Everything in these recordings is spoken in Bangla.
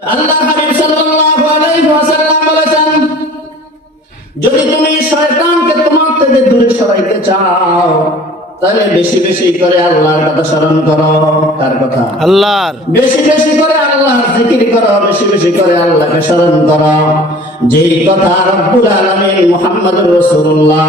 আল্লাহ হাবিব সাল্লাল্লাহু আলাইহি ওয়াসাল্লাম বলেছেন যদি তুমি শয়তানকে তোমার থেকে দূরে সরাইতে চাও তাহলে বেশি বেশি করে আল্লাহর কথা স্মরণ করো। কার কথা? আল্লাহর। বেশি বেশি করে আল্লাহ জিকির করো বেশি বেশি করে আল্লাহকে স্মরণ করো। যেই কথা রব্বুল আলামিন মুহাম্মদুর রাসূলুল্লাহ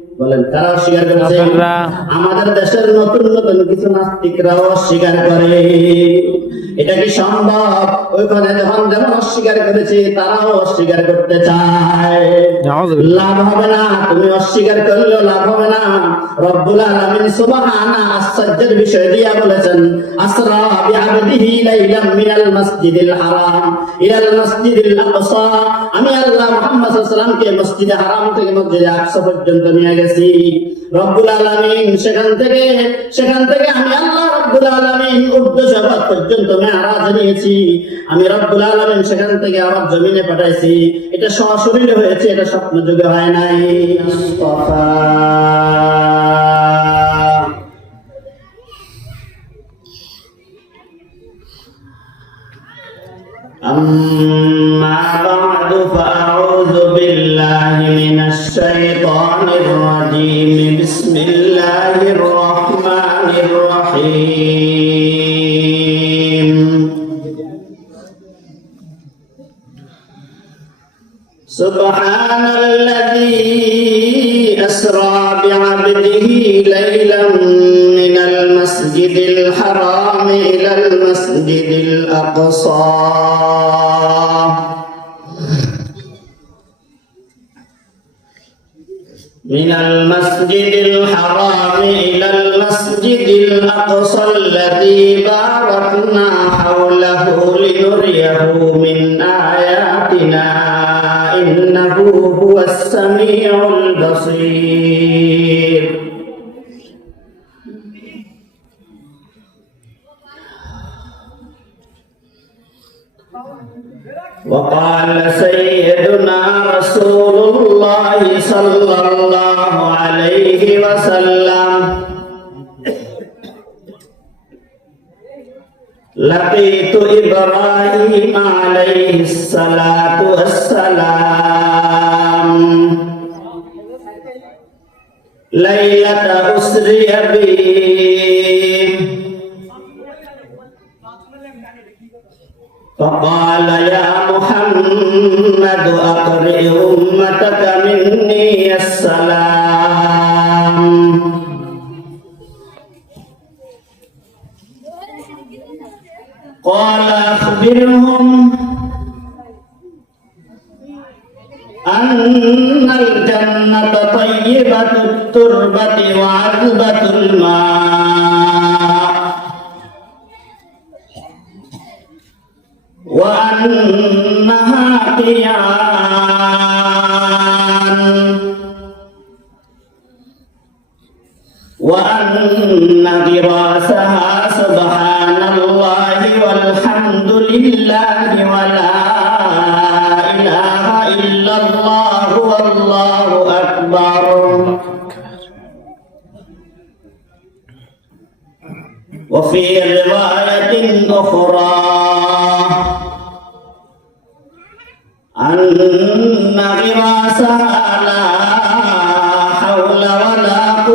বলেন কারা অস্বীকার করেছে? আমাদের দেশের নতুন নতুন কিছু নাস্তিকরাও অস্বীকার করে। এটা কি সম্ভব? ওইখানে যখন যেমন অস্বীকার করেছে তারাও অস্বীকার করতে চায়। লাভ হবে না তুমি অস্বীকার করলেও লাভ হবে না। রব্বুল আলামিন সুবহানা আশ্চর্যের বিষয় দিয়া বলেছেন আসরা বিআবদিহি লাইলাম মিনাল মাসজিদিল হারাম ইলাল মাসজিদিল আকসা। আমি আল্লাহ মুহাম্মদ সাল্লাল্লাহু আলাইহি ওয়াসাল্লামকে মসজিদে হারাম থেকে মসজিদে আকসা পর্যন্ত নিয়ে গেছি। রব্বুল আলামিন সেখান থেকে সেখান থেকে আমি আল্লাহ রব্বুল আলামিন উদ্দেশ্য পর্যন্ত মেয়ারাজ নিয়েছি আমি রব্বুল আলামিন সেখান থেকে আমার জমিনে পাঠাইছি। এটা সশরীরে হয়েছে, এটা স্বপ্ন যুগে হয় নাই। إنه هو السميع البصير قال أخبرهم أن الجنة طيبة التربة وعذبة الماء وأنها قيان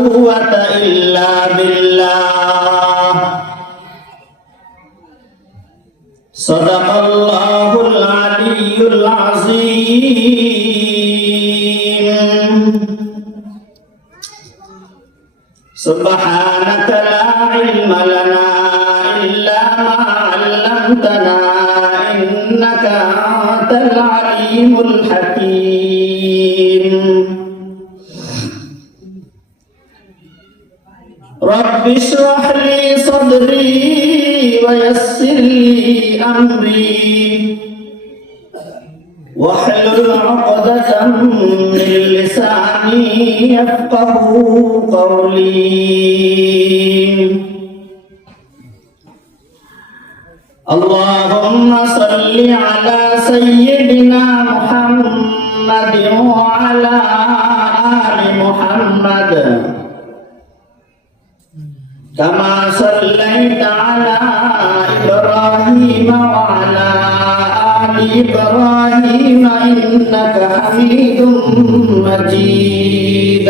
قوة إلا بالله. صدق الله العلي العظيم. سبحانك لا علم لنا إلا ما علمتنا إنك أنت العليم الحكيم. رب اشرح لي صدري ويسر لي أمري. واحلل عقدة من لساني يفقه قولي. اللهم صل على سيدنا محمد حميد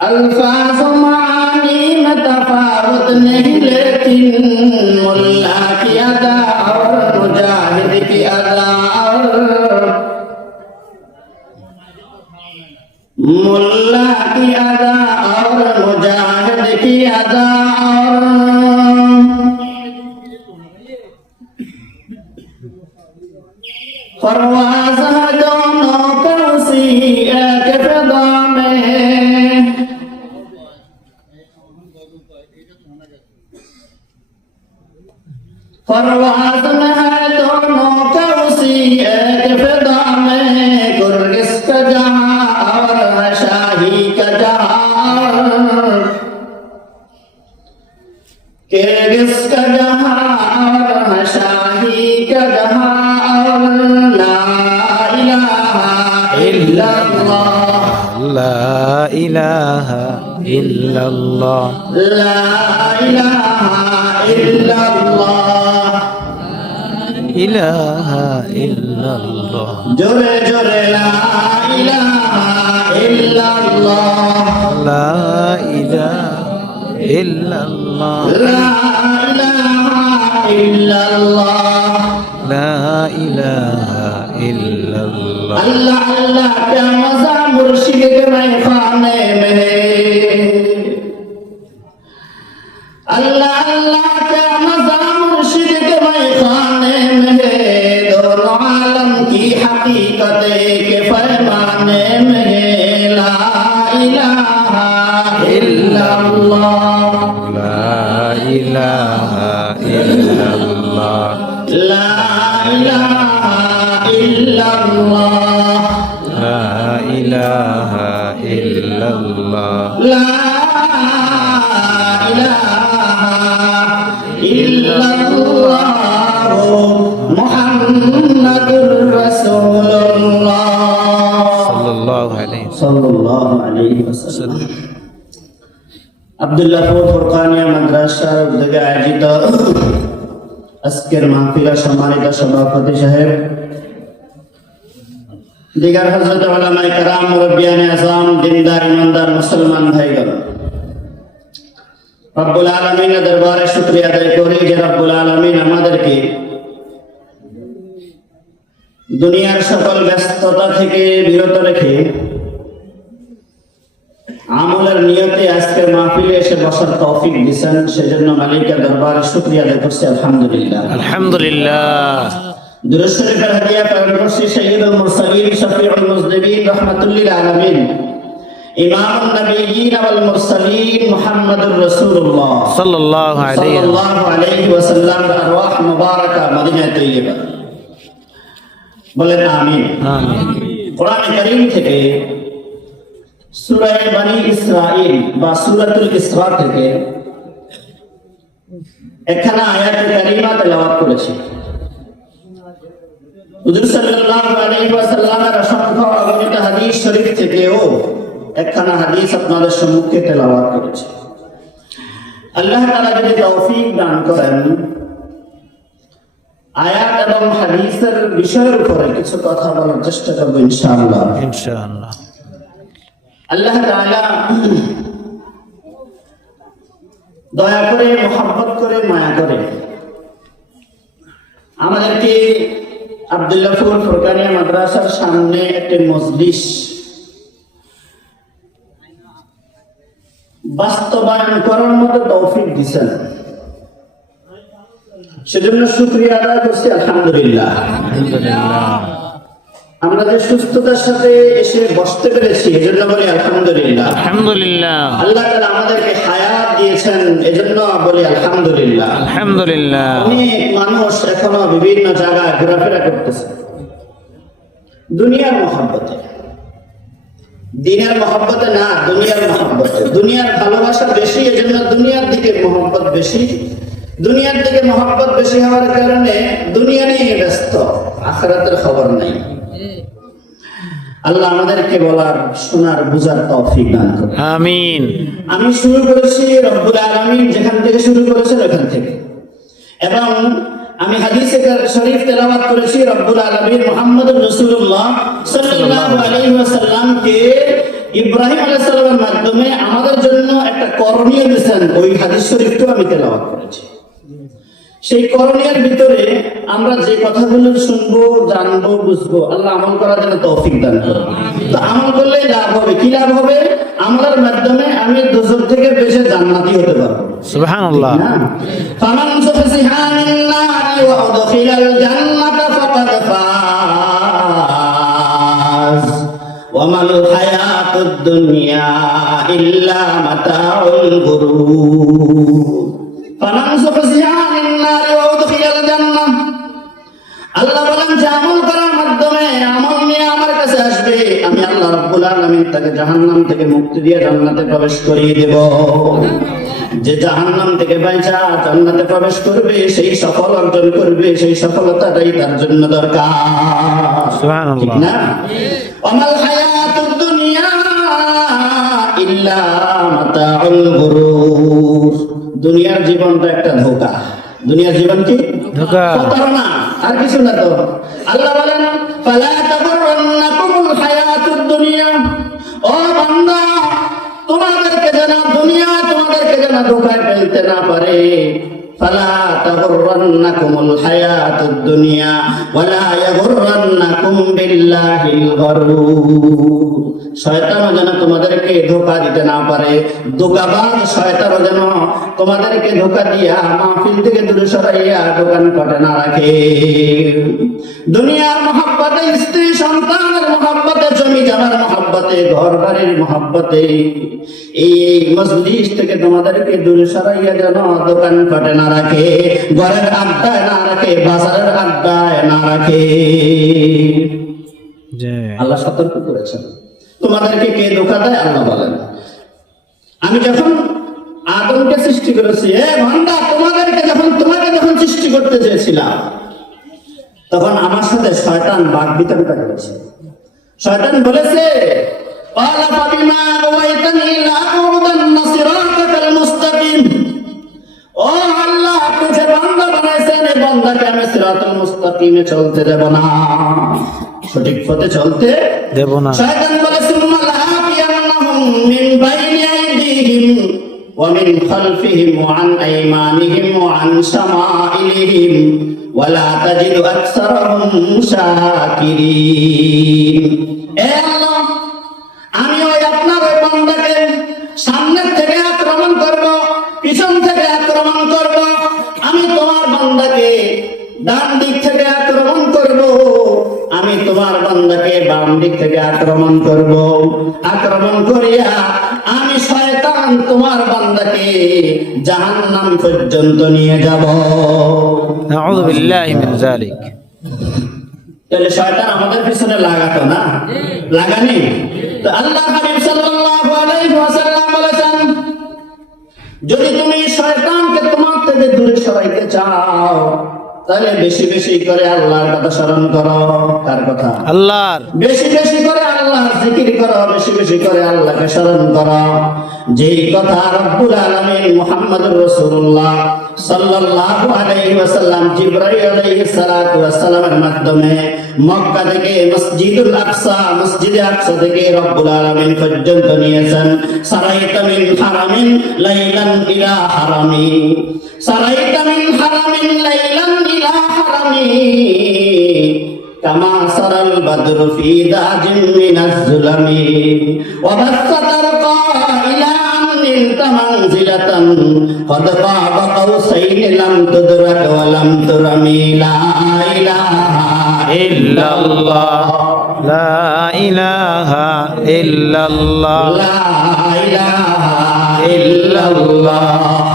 अल्फाज मानी में तफावत नहीं लेकिन मुल्ला की अदा ইলাহা ইল্লাল্লাহ। লা ইলাহা ইল্লাল্লাহ ইলাহা ইল্লাল্লাহ। জোরে জোরে লা ইলাহা ইল্লাল্লাহ। লা ইলাহা ইল্লাল্লাহ। লা ইলাহা ইল্লাল্লাহ। লা ইলাহা ইল্লাল্লাহ। আল্লাহ अल्लाह क्या मजा मुर्शिद के खाने में अल्लाह अल्लाह क्या मजा मुर्शिद के खाने में दोनों आलम की हकीकत के फरमाने में ला इलाहा इल्लल्लाह ला इलाहा इल्लल्लाह ला इलाहा इल्लल्लाह ইলাহা ইল্লাল্লাহ। লা ইলাহা ইল্লাল্লাহ মুহাম্মাদুর রাসূলুল্লাহ। সাল্লাল্লাহু আলাইহি সাল্লাল্লাহু আলাইহি ওয়াসাল্লাম। আয়োজিত আজকের মাহফিলা সম্মানিত সভাপতি সাহেব দিগার হজরত আলামাই কারাম মুরব্বিয়ানে আজম দিনদার, ইমানদার, মুসলমান ভাইগণ। রব্বুল আলমিনের দরবারে শুক্রিয়া আদায় করি যে রব্বুল আলমিন আমাদেরকে দুনিয়ার সকল ব্যস্ততা থেকে বিরত রেখে আমলের নিয়তে আজকে মাহফিলে এসে বসার তৌফিক দিয়েছেন সেজন্য মালিকের দরবারে শুক্রিয়া আদায় করছি, আলহামদুলিল্লাহ। আলহামদুলিল্লাহ। لله দুরূদ শরীফের হাদিয়া পালন করছি সাইয়্যিদুল মুরসালিন শফিউল মুজনিবিন রাহমাতুল লিল আলামিন ইমামুন নবিয়্যিন ওয়াল মুরসালিন মুহাম্মাদুর রাসূলুল্লাহ صلى الله عليه وسلم সাল্লাল্লাহু আলাইহি ওয়াসাল্লাম আরওয়াহ মুবারাকা মদিনা তৈয়বা বলেন আমিন آمين কোরআন কারীম থেকে সূরা বনি ইসরাঈল বা সূরাতুল ইসরা থেকে এখানে আয়াতে কারিমা তেলাওয়াত করেছি হুজুর সাল্লাল্লাহু আলাইহি ওয়াসাল্লামের অসংখ্য অগণিত হাদিস শরীফ থেকেও একখানা হাদিস আপনাদের সম্মুখে তেলাওয়াত করেছি। আল্লাহ তাআলা যদি তৌফিক দান করেন আয়াত এবং হাদিসের বিষয়ের উপরে কিছু কথা বলার চেষ্টা করব ইনশাআল্লাহ। ইনশাআল্লাহ। আল্লাহ তাআলা দয়া করে মোহাব্বত করে মায়া করে আমাদেরকে আবদুল্লাপুর ফোরকানিয়া মাদ্রাসার সামনে একটি মজলিস। বাস্তবায়ন করার মতো তৌফিক দিছেন। সেজন্য শুক্রিয়া আদায় করছি আলহামদুলিল্লাহ। আমরা যে সুস্থতার সাথে এসে বসতে পেরেছি এজন্য বলি আলহামদুলিল্লাহ। আলহামদুলিল্লাহ। আল্লাহ আমাদেরকে হায়াত দিয়েছেন এজন্য বলি আলহামদুলিল্লাহ। আলহামদুলিল্লাহ। অনেক মানুষ এখনও বিভিন্ন জায়গায় ঘোরাফেরা করতেছে। দুনিয়ার মহব্বতে। দিনের মহব্বতে না দুনিয়ার মহব্বতে। দুনিয়ার ভালোবাসা বেশি এজন্য দুনিয়ার দিকে মহব্বত বেশি। দুনিয়ার দিকে মহব্বত বেশি হওয়ার কারণে দুনিয়া নিয়ে ব্যস্ত। আখরাতের খবর নেই। আল্লাহ আমাদেরকে বলার শোনার বুঝার তৌফিক দান করে আমিন। আমি শুরু করেছি রব্বুল আলামিন যেখান থেকে শুরু করেছেন ওখান থেকে। এবং আমি হাদিসে শরীফ তেলাওয়াত করেছি রব্বুল আলামিন মুহাম্মদ রাসূলুল্লাহ সাল্লাল্লাহু আলাইহি ওয়াসাল্লামকে ইব্রাহিম আলাইহিস সালামের মাধ্যমে আমাদের জন্য একটা করণীয় দিয়েছেন ওই হাদিস শরীফটাও আমি তেলাওয়াত করেছি। সেই করণীয়ের ভিতরে আমরা যে কথাগুলো শুনব জানব বুঝব আল্লাহ আমল করার জন্য তৌফিক দান করুন। তো আমল করলে লাভ হবে। কি লাভ হবে? আমলের মাধ্যমে আমি দুজক থেকে বেঁচে জান্নাতি হতে পারব। সুবহানাল্লাহ। ফামান নারি ওয়া উদখিলাল জান্নাতা ফাকাদ ফাজ। ওয়া মাল হায়াতুদ দুনিয়া ইল্লা মাতাউল গুরুর ফামান যুহজিহা আনিন নারি ওয়া উদখিলাল আল্লাহ বলেন যে আমল করার মাধ্যমে আমল নিয়ে আমার কাছে আসবে আমি আল্লাহ রাব্বুল আলামিন তাকে জাহান্নাম থেকে মুক্তি দিয়ে জান্নাতে প্রবেশ করিয়ে দেব। যে জাহান্নাম থেকে বাইচা জান্নাতে প্রবেশ করবে সেই সফল অর্জন করবে সেই সফলতাটাই তার জন্য দরকার। সুবহানাল্লাহ। না? হায়াতুদ দুনিয়া ইল্লা মাতাউল গুরুর দুনিয়ার জীবনটা একটা ধোকা। দুনিয়ার জীবন কি? ধোঁকা। প্রতারণা। আর কিছু না তো। আল্লাহ বলেন ফালা তাগররান্নাকুমুল হায়াতুদ দুনিয়া। ও বান্দা তোমাদেরকে যেন দুনিয়া তোমাদেরকে যেন ধোকায় ফেলতে না পারে। ফালা تغرنكم الحياة দুনিয়া ولا يغرنكم بالله الغرور শয়তানও যেন তোমাদেরকে ধোকা দিতে না পারে। ধোঁকাবাজ শয়তানও যেন তোমাদেরকে ধোকা দিয়া মাহফিল থেকে দূরে সরাইয়া দোকান পাটে না রাখে। দুনিয়ার মহাব্বতে স্ত্রী সন্তানের মহাব্বতে জমি জামার মহাব্বতে ঘর বাড়ির মহাব্বতে। এই মজলিস থেকে তোমাদেরকে দূরে সরাইয়া যেন দোকান পাটে না রাখে ঘরের আড্ডায় না রাখে বাজারের আড্ডায় না রাখে। আল্লাহ সতর্ক করেছেন। তোমাদেরকে কে ধোকা দেয়? আল্লাহ বলেন। আমি যখন আদমকে সৃষ্টি করেছি এ ভান্ডা তোমাদেরকে যখন তোমাকে যখন সৃষ্টি করতে চেয়েছিলাম তখন আমার সাথে শয়তান বাক বিতর্কটা করেছে। শয়তান বলেছে আমি চলতে দেব না। সঠিক পথে চলতে দেব না। ওয়া লা তাজিদু আকসারাহুম শাকিরিন। আপনার ওই বান্দাকে সামনের থেকে আক্রমণ করব, পিছন থেকে আক্রমণ করব। আমি তোমার বান্দাকে ডান দিক থেকে আমি তোমার বান্দাকে বাম দিক থেকে আক্রমণ করব। আক্রমণ করিয়া আমি শয়তান তোমার বান্দাকে জাহান্নাম পর্যন্ত নিয়ে যাব। নাউযু বিল্লাহি মিন যালিক। তাহলে শয়তান আমাদের পিছনে লাগাতো না? লাগানি? তো আল্লাহ হাবিব সাল্লাল্লাহু আলাইহি ওয়াসাল্লাম বলেছেন যদি তুমি শয়তানকে তোমার থেকে দূরে সরাইতে চাও তাহলে বেশি বেশি করে আল্লাহর কথা স্মরণ করো তার কথা। আল্লাহর। বেশি বেশি করে আল্লাহর জিকির করো বেশি বেশি করে আল্লাহকে স্মরণ করো। যেই কথা রব্বুল আলামিন মুহাম্মদুর রাসূলুল্লাহ সাল্লাল্লাহু আলাইহি ওয়াসাল্লাম জিবরাইল আলাইহিস সালাতু ওয়াসসালামের মাধ্যমে মক্কা থেকে মসজিদুল আকসা মসজিদে আকসা থেকে রব্বুল আলামিন পর্যন্ত নিয়েছেন। সারাইতা মিন হারামিন লাইলান ইলা হারামি سريت من حرم ليلا إلى حرمي كما سرى البدر في داج من الظلم وبث ترقى إلى أمن منزلة قد قاب قوسين لم تدرك ولم ترمي لا إله إلا الله لا إله إلا الله لا إله إلا الله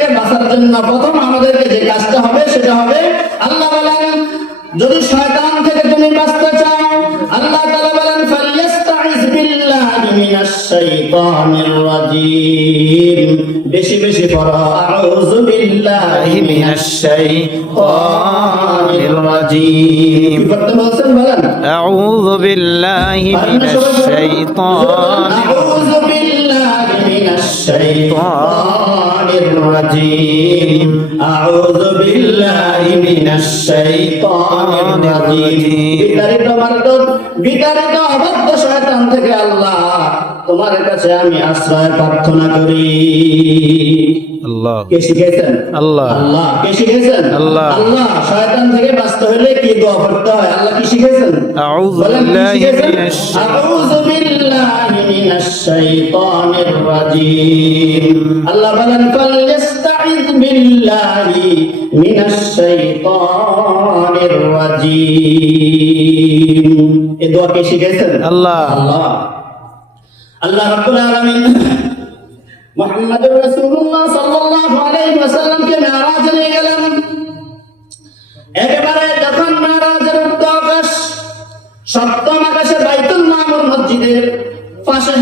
জন্য প্রথম আমাদেরকে যে কাজটা হবে সেটা হবে আল্লাহ বলেন যদি শয়তান থেকে তুমি বাঁচতে চাও আল্লাহ তাআলা বলেন ফালিয়াস্তাইজ বিল্লাহি মিনাশ শাইতানির রাজিম। বেশি বেশি পড়ো আউযু বিল্লাহি মিনাশ শাইতানির রাজিম। পড়তে বলছেন বলেন? আউযু বিল্লাহি মিনাশ শাইতানির আউযু বিল্লাহি মিনাশ শাইতানির الرجيم أعوذ بالله من الشيطان الرجيم বিতাড়িত মারদত বিতাড়িত অবাধ্য শয়তান থেকে আল্লাহ তোমার কাছে আমি আশ্রয় প্রার্থনা করি الله কে শিখেছেন আল্লাহ। আল্লাহ কে শিখেছেন আল্লাহ। আল্লাহ শয়তান থেকে বাঁচতে হলে কি দোয়া করতে হয় আল্লাহ কি শিখেছেন أعوذ বলেন কি بالله শিখেছেন? মিনাশ শাইতানির রাজিম আল্লাহ। বলেন ফালইস্তাইদ বিল্লাহি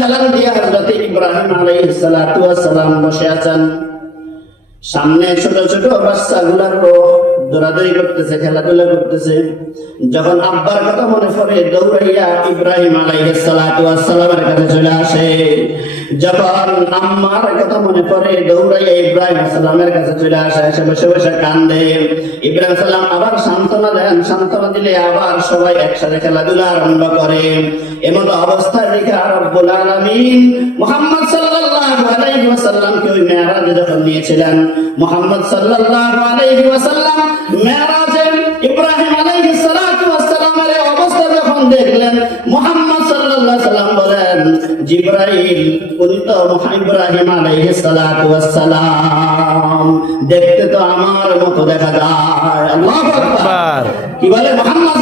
হেলান দিয়ে হযরত ইব্রাহিম আলাইহিস সালাতু ওয়াস সালাম বসে আছেন। সামনে ছোট ছোট বাচ্চাগুলার দৌড়াদৌড়ি করতেছে, খেলাধুলা করতেছে। যখন আব্বার কথা মনে পড়ে, দৌড়াইয়া ইব্রাহিম আলাইহিস সালাতু ওয়াস সালামের কাছে চলে আসে। যখন আম্মার কথা মনে পড়ে, দৌড়াইয়া ইব্রাহিম সালামের কাছে চলে আসে এসে বসে বসে কান্দে। ইব্রাহিম সালাম আবার সান্ত্বনা দেন। সান্ত্বনা দিলে আবার সবাই একসাথে খেলাধুলা আরম্ভ করে। এমন অবস্থায় দেখে রব্বুল আলামিন, মুহাম্মদ সাল্লাল্লাহু আলাইহি ওয়াসাল্লামকে ওই মেরাজে যখন নিয়েছিলেন মুহাম্মদ সাল্লাল্লাহু আলাইহি ওয়াসাল্লাম মেরাজে ইব্রাহিম আলাইহিস সালাতু ওয়াসসালামের অবস্থা যখন দেখলেন মুহাম্মদ সাল্লাল্লাহু আলাইহি সাল্লাম বলেন জিবরাইল উনি তো ইব্রাহিম আলাইহিস সালাতু ওয়াসসালাম। দেখতে তো আমার মতো দেখা যায়। আল্লাহু আকবার। কি বলে? মোহাম্মদ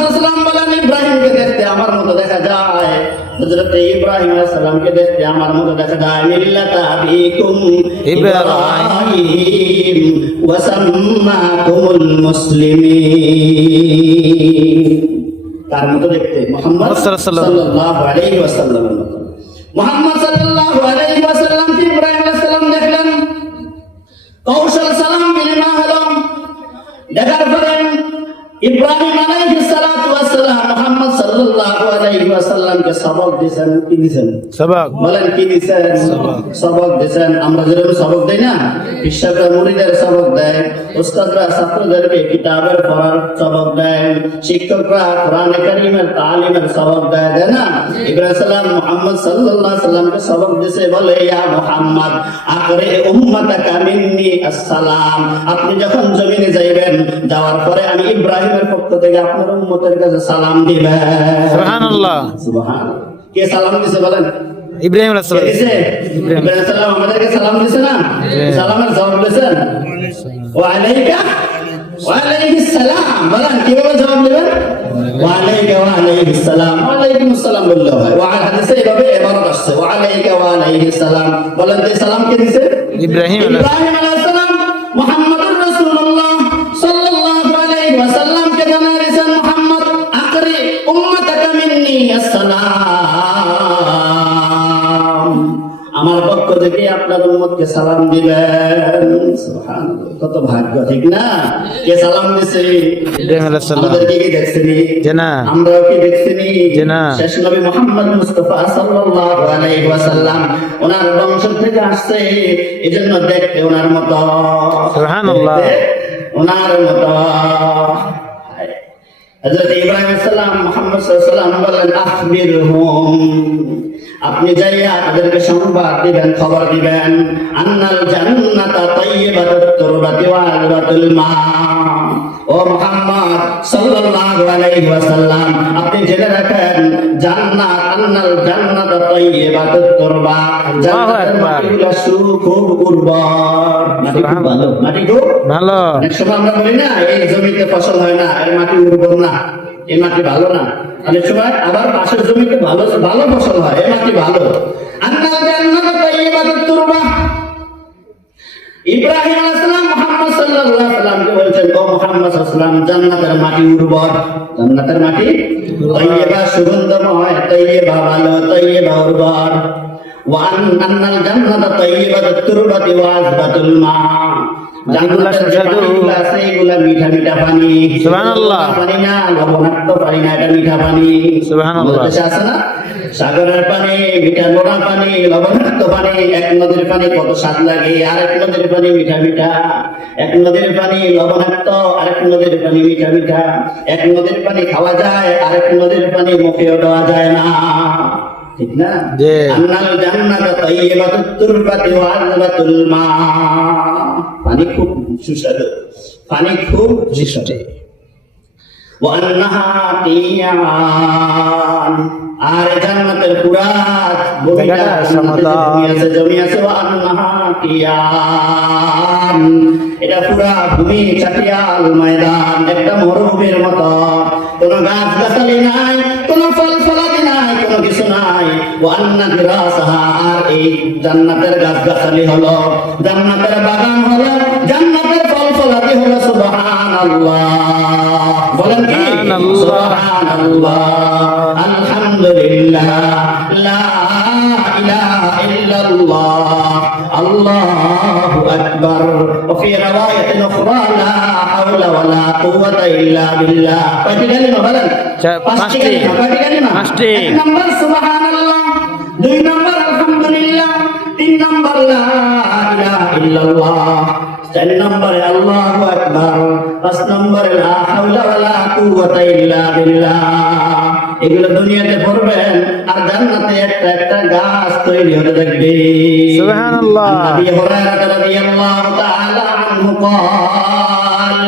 হযরত ইব্রাহিম আলাইহিস সালামকে দেখতে আমার মতো দেখা যায়। ইব্রাহিম ওয়া সাম্মাকুমুল মুসলিমিন। তার মতো দেখতে মোহাম্মদ সাল্লাল্লাহু আলাইহি ওয়াসাল্লামের মতো মোহাম্মদ সাল্লাল্লাহু আলাইহি ওয়াসাল্লামকে ইব্রাহিম আলাইহিস সালাম দেখলেন? কৌশল সালাম হলো। দেখার পরে ইব্রাহিম আলাইহিস আপনি যখন জমিনে যাইবেন যাওয়ার পরে আমি ইব্রাহিমের পক্ষ থেকে আপনার উম্মতের কাছে সালাম দিবেন। সুবহানাল্লাহ। কে সালাম দিছে বলেন? ইব্রাহিম ইব্রাহিম সালাম আমাদেরকে সালাম দিছে না? সালামের জবাব দিয়েছেন? ওয়া আলাইকা ওয়া আলাইহিস সালাম। বলেন কীভাবে জবাব দিবেন? ওয়া আলাইকা ওয়া আলাইহিস সালাম। ওয়া আলাইকুমুস সালাম বলল হয়। ওয়া আল হাদিসে এভাবে এবারত আসছে। ওয়া আলাইকা ওয়া আলাইহিস সালাম। বলেন যে সালাম কে দিছে? ইব্রাহিম ইব্রাহিম আসসালাম আমার পক্ষ থেকে আপনার উম্মতকে সালাম দিবেন। কত ভাগ্য ঠিক না? কে সালাম দিছে? ইব্রাহিম আলাইহিস সালাম কি দেখছেনি? যে না। আমরাও কি দেখছিনি? যে না। শেষ নবী মুহাম্মদ মুস্তাফা সাল্লাল্লাহু আলাইহি ওয়াসাল্লাম ওনার বংশ থেকে আসছে এজন্য দেখতে ওনার মতো। সুবহানাল্লাহ। ওনার মতো। হযরত ইব্রাহিম সালাম, মুহাম্মদ সাল্লাল্লাহু আলাইহি বলেন আপনি যাইয়া তাদেরকে সংবাদ দিবেন, খবর দিবেন, আন্নাল জান্নাতা তাইয়্যিবাতুত তুরবাতি ওয়া আলবাতুল মা। ও মুহাম্মদ সাল্লাল্লাহু আলাইহি ওয়াসাল্লাম আপনি জেনে রাখেন জান্নাত আন্নাল জান্নাতা তাইয়্যিবাতুত তুরবা জান্নাতের। মাটিগুলো খুব উর্বর মাটি খুব ভালো। মাটি খুব? ভালো। সময় আমরা বলি না এই জমিতে ফসল হয় না এর মাটি উর্বর না এই মাটি ভালো না। অনেক সময় আবার পাশের জমিতে ভালো ভালো ফসল হয় এই মাটি ভালো। আন্নাল জান্নাতু তাইয়্যিবাতুত তুরবা ইব্রাহিম আলাইহিস সালাম মুহাম্মদ সাল্লাল্লাহু বলছেন ও মুহাম্মদ সাল্লাম জান্নাতের মাটি উর্বর জান্নাতের মাটি তাইয়্যিবা সুগন্ধময় তাইয়্যিবা ভালো তাইয়্যিবা উর্বর সুস্বাদু। পানিগুলা আছে এগুলা মিঠা মিঠা পানি সুবহানাল্লাহ। পানি না লবণাক্ত পানি না এটা মিঠা পানি সুবহানাল্লাহ। আছে না সাগরের পানি মিঠা নোনা পানি লবণাক্ত পানি এক নদীর পানি কত স্বাদ লাগে আর এক নদীর পানি মিঠা মিঠা। এক নদীর পানি লবণাক্ত আর এক নদীর পানি মিঠা মিঠা। এক নদীর পানি খাওয়া যায় আর এক নদীর পানি মুখেও দেওয়া যায় না। ঠিক না? মা। পানি খুব সুস্বাদু। পানি খুব সুস্বাদু আর জান্নাতের জমি আছে এটা পুরা ভূমি চাটিয়াল ময়দান একটা মরুভূমির কোন গাছ গাছালি নাই কোন ফল ফলাদি নাই কোন কিছু নাই। ওয়ান্না বিরাসাহা আর এই জান্নাতের গাছগাছালি হলো জান্নাতের বাগান হলো জান্নাতের ফল ফলাদি হলো সুবহানাল্লাহ। বলেন কি? সুবহানাল্লাহ। আলহামদুলিল্লাহ লা ইলাহা ইল্লাল্লাহ। আল্লাহু আকবার। ওয়া ফি রিওয়ায়াতিন উখরা লা হাওলা ওয়া লা কুওয়াতা ইল্লা বিল্লাহ। কয়টি কালিমা পাঁচ নম্বরে লা হাওলা ওয়ালা কুওয়াতা ইল্লা বিল্লাহ এগুলো দুনিয়াতে পড়বেন আর জান্নাতে একটা একটা গাছ তৈরি হতে থাকবে সুবহানাল্লাহ। عن ابي هريره رضي الله تعالى عنه قال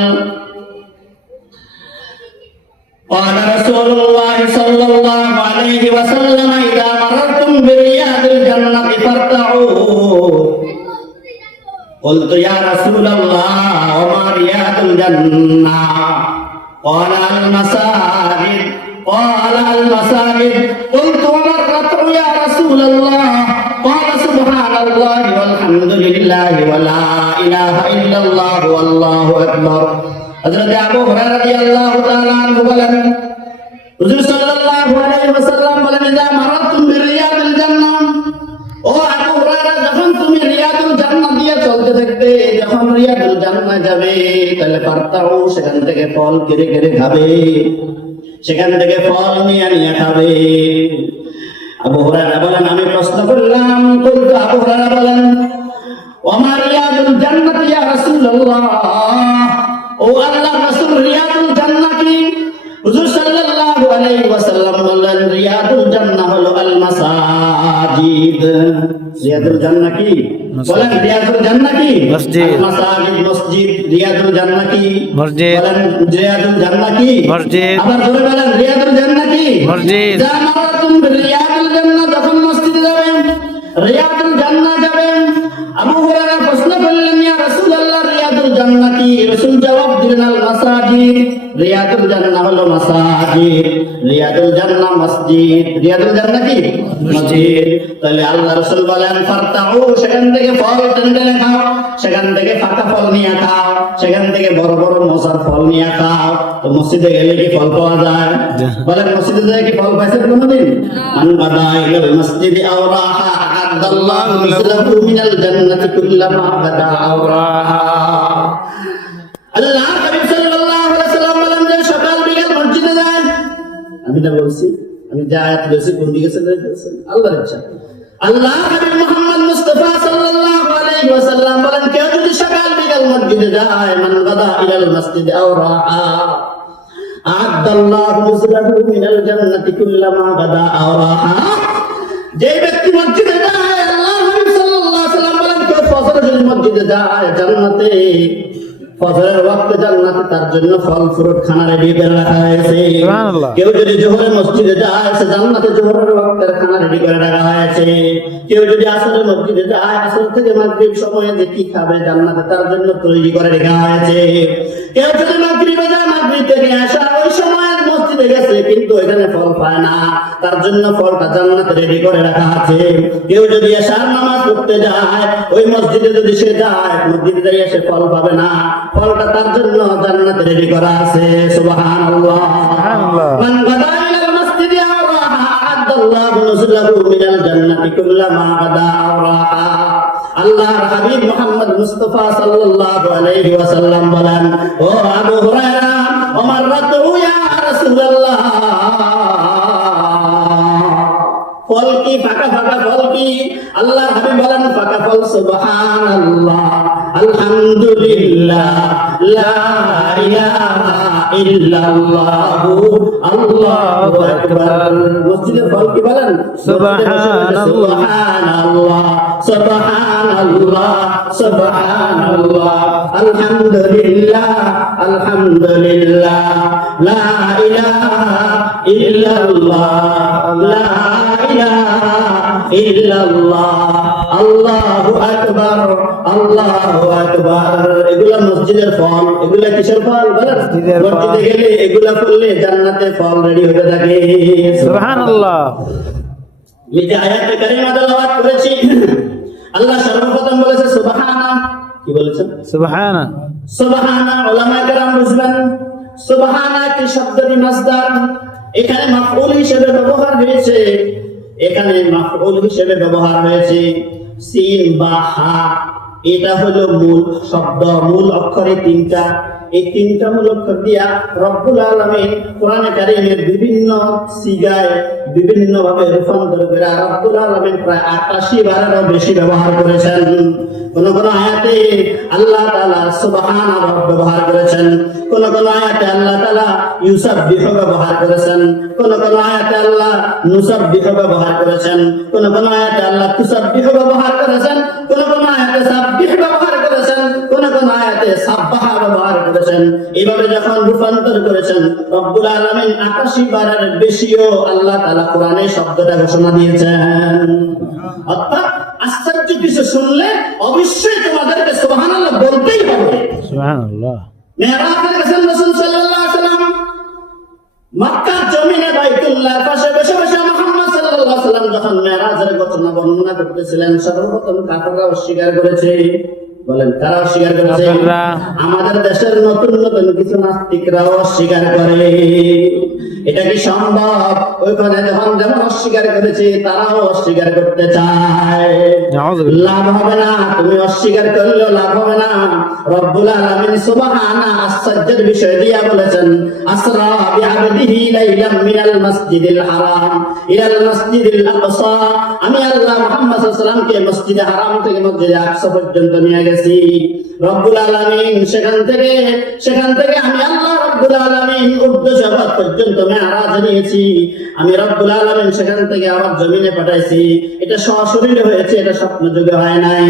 قال رسول الله صلى الله عليه وسلم إذا مررتم برياض الجنة فارتعوا قلت يا رسول الله وما رياض الجنة قال المساجد قال المساجد قلت وما الرتع يا رسول الله قال سبحان الله والحمد لله ولا إله إلا الله والله أكبر حضرت আবু হুরায়রা রাদিয়াল্লাহু তাআলা আনহু বলেন হুজুর সাল্লাল্লাহু আলাইহি ওয়াসাল্লাম বলেন ইদা মারাতুম চলতে থাকবে, যখন রিয়াদুল জান্নাহ যাবে, তাহলে পারতাও সেখান থেকে ফল কেড়ে কেড়ে খাবে। সেখান থেকে ফল নিয়ে নিয়ে খাবে। আবু হুরায়রা বলেন, আমি প্রশ্ন করলাম কিন্তু আবু হুরায়রা বলেন, ওমা রিয়াদুল জান্নাত ইয়া রাসূলুল্লাহ? ও আল্লাহ রাসূল রিয়াদুল জান্নাহ কি হুজুর সাল্লাল্লাহু আলাইহি ওয়াসাল্লাম বললেন, রিয়াদুল জান্নাহ হলো আল মাসাজিদ রিয়াদুল জান্নাহ কি? বলেন রিয়াদুল জান্নাহ কি মসজিদ। আল মাসাজিদ মসজিদ রিয়াদুল জান্নাহ কি মসজিদ। বলেন রিয়াদুল জান্নাহ কি মসজিদ। আবার জোরে বলেন রিয়াদুল জান্নাহ কি মসজিদ। যা মারাতুম রিয়াদুল জান্নাহ যখন মসজিদে যাবেন রিয়াদুল রিয়াদুল জান্নাহ হলো মাসাজিদ। রিয়াদুল জান্নাহ মসজিদ। রিয়াদুল জান্নাহ কি? মসজিদ। তাহলে আল্লাহ রাসূল বলেন ফারতাউ সেখান থেকে ফল টেনে খাও সেখান থেকে পাকা ফল নিয়ে খাও সেখান থেকে বড় বড় মজার ফল নিয়ে খাও। তো মসজিদে গেলে কি ফল পাওয়া যায়? বলেন মসজিদে যায় কি ফল পাইছেন কোনদিন? মান বাদা ইলাল মসজিদ আও রাহা আদাল্লাহু মিসলাহু মিনাল জান্নাতি কুল্লামা বাদা আও রাহা আল্লাহ হাবিব আমি না বলছি, আমি যে আয়াত বলছি কোন দিকে চলে গেছেন আল্লাহর ইচ্ছা। আল্লাহ হাবিব মুহাম্মদ মুস্তাফা সাল্লাল্লাহু আলাইহি ওয়াসাল্লাম বলেন, কেউ যদি সকাল বিকাল মসজিদে যায়, মান গাদা ইলাল মসজিদ আও রাআ, আদাল্লাহু মুসলাহু মিনাল জান্নাতি কুল্লামা গাদা আও রাআ। যে ব্যক্তি মসজিদে যায়, আল্লাহ হাবিব সাল্লাল্লাহু আলাইহি ওয়াসাল্লাম বলেন, কেউ ফজর যদি মসজিদে যায়, জান্নাতে ফজরের ওয়াক্তে জান্নাতে তার জন্য ফল ফ্রুট খানা রেডি করে রাখা হয়েছে। কেউ যদি মসজিদে যায় সে জান্নাতে জোহরের ওয়াক্তের খানা রেডি করে রাখা হয়েছে। কেউ যদি আসরে মসজিদে যায় আসর থেকে মাগরিব সময়ে যে কি খাবে জান্নাতে তার জন্য তৈরি করে রাখা হয়েছে। কেউ যদি মাগরিবে যায় মাগরিব থেকে আসা ওই সময় মসজিদে গেছে কিন্তু এখানে ফল পায় না। তার জন্য ফলটা জান্নাতে রেডি করে রাখা আছে। কেউ যদি এশার নামাজ পড়তে যায় ওই মসজিদে যদি সে যায় মসজিদে যাইয়া সে ফল পাবে না। ফলটা তার জন্য জান্নাতে রেডি করা আছে সুবহানাল্লাহ। সুবহানাল্লাহ। মান গাদা ইলাল মাসজিদি আও রাহা আদাল্লাহু নুজুলাহু মিনাল জান্নাতি কুল্লামা গাদা আও রাহা আল্লাহর হাবিব মুহাম্মদ মুস্তাফা সাল্লাল্লাহু আলাইহি ওয়াসাল্লাম বলেন ও আবু হুরায়রা ওমর রাতু ইয়া রাসূলুল্লাহ। ফল কি ফাঁকা ফাঁকা ফল কি? আল্লাহ হাবিব বলেন ফাঁকা ফল সুবহানাল্লাহ। আলহামদুলিল্লাহ লা ইলাহা ইল্লাল্লাহ আল্লাহু আকবার মসজিদের ফল কি বলেন সুবহানাল্লাহ। সুবহানাল্লাহ সুবহানাল্লাহ সুবহানাল্লাহ আলহামদুলিল্লাহ আলহামদুলিল্লাহ লা ইলাহা ইল্লাল্লাহ লা ইলাহা ইল্লাল্লাহ আল্লাহু আকবার আল্লাহু আকবার। এগুলা মসজিদের ফল এগুলা কিসের ফল? বলেন। মসজিদে গেলে এগুলা করলে জান্নাতে ফল রেডি হতে থাকে। সুবহানাল্লাহ। এই যে আয়াতে কারিমা তেলাওয়াত করেছি আল্লাহ সর্বপ্রথম বলেছে সুবহানা কি বলেছেন? সুবহানা সুবহানা বুঝবেন। সুবহানা কি শব্দটি মাসদার এখানে মাফউল হিসেবে ব্যবহার হয়েছে। এখানে মাফউল হিসেবে ব্যবহার হয়েছে সিন বা হা। এটা হলো মূল শব্দ মূল অক্ষরে তিনটা। এই তিনটা মূল অক্ষর দিয়া রব্বুল আলামিন কোরআনে কারীমের বিভিন্ন সিগায় বিভিন্ন ভাবে রূপান্তর করে রব্বুল আলামিন প্রায় 88 বারেরও বেশি ব্যবহার করেছেন। কোন কোন আয়াতে আল্লাহ তাআলা সুবহান ব্যবহার করেছেন। কোন কোন আয়াতে আল্লাহ তাআলা ইউসাববিহ ব্যবহার করেছেন। কোন কোন আয়াতে আল্লাহ নুসাববিহ ব্যবহার করেছেন। কোন কোন আয়াতে আল্লাহ তুসাববিহ ব্যবহার করেছেন। কোন কোন আয়াতে সাব্বিহ ব্যবহার করেছেন কোন কোন আয়াতে সাব্বাহা ব্যবহার করেছেন। এইভাবে যখন রূপান্তর করেছেন রব্বুল আলামিন 88 বারের বেশিও আল্লাহ তাআলা কোরআনে শব্দটা ঘোষণা দিয়েছেন। অর্থাৎ আশ্চর্য কিছু শুনলে অবশ্যই তোমাদেরকে সুবহানাল্লাহ বলতেই হবে। সুবহানাল্লাহ। মেরাজে গেছেন রাসূল সাল্লাল্লাহু আলাইহি সাল্লাম মক্কার জমিনে পাশে বসে বসে মুহাম্মদ সাল্লাল্লাহু আলাইহি সাল্লাম যখন মেরাজের ঘটনা বর্ণনা করতেছিলেন সর্বপ্রথম কাফেররা অস্বীকার করেছে। বলেন কারা অস্বীকার করেছে। আমাদের দেশের নতুন নতুন কিছু নাস্তিকরাও অস্বীকার করে। এটা কি সম্ভব? ওইখানে যখন যেমন অস্বীকার করেছে তারাও অস্বীকার করতে চায়। লাভ হবে না তুমি অস্বীকার করলেও লাভ হবে না। রব্বুল আলামিন সুবহানা আশ্চর্যের বিষয় দিয়া বলেছেন আসরা বিআবদিহি লাইলাম মিনাল মাসজিদিল হারাম ইলাল মাসজিদিল আকসা। আমি আল্লাহ মুহাম্মদ সাল্লাল্লাহু আলাইহি ওয়াসাল্লামকে মসজিদে হারাম থেকে মসজিদে আকসা পর্যন্ত নিয়ে গেছি। রব্বুল আলামিন সেখান থেকে সেখান থেকে আমি আল্লাহ রব্বুল আলামিন উর্দু জগৎ পর্যন্ত মেয়ারাজ নিয়েছি। আমি রব্বুল আলামিন সেখান থেকে আমার জমিনে পাঠাইছি। এটা সশরীরে হয়েছে, এটা স্বপ্ন যুগে হয় নাই।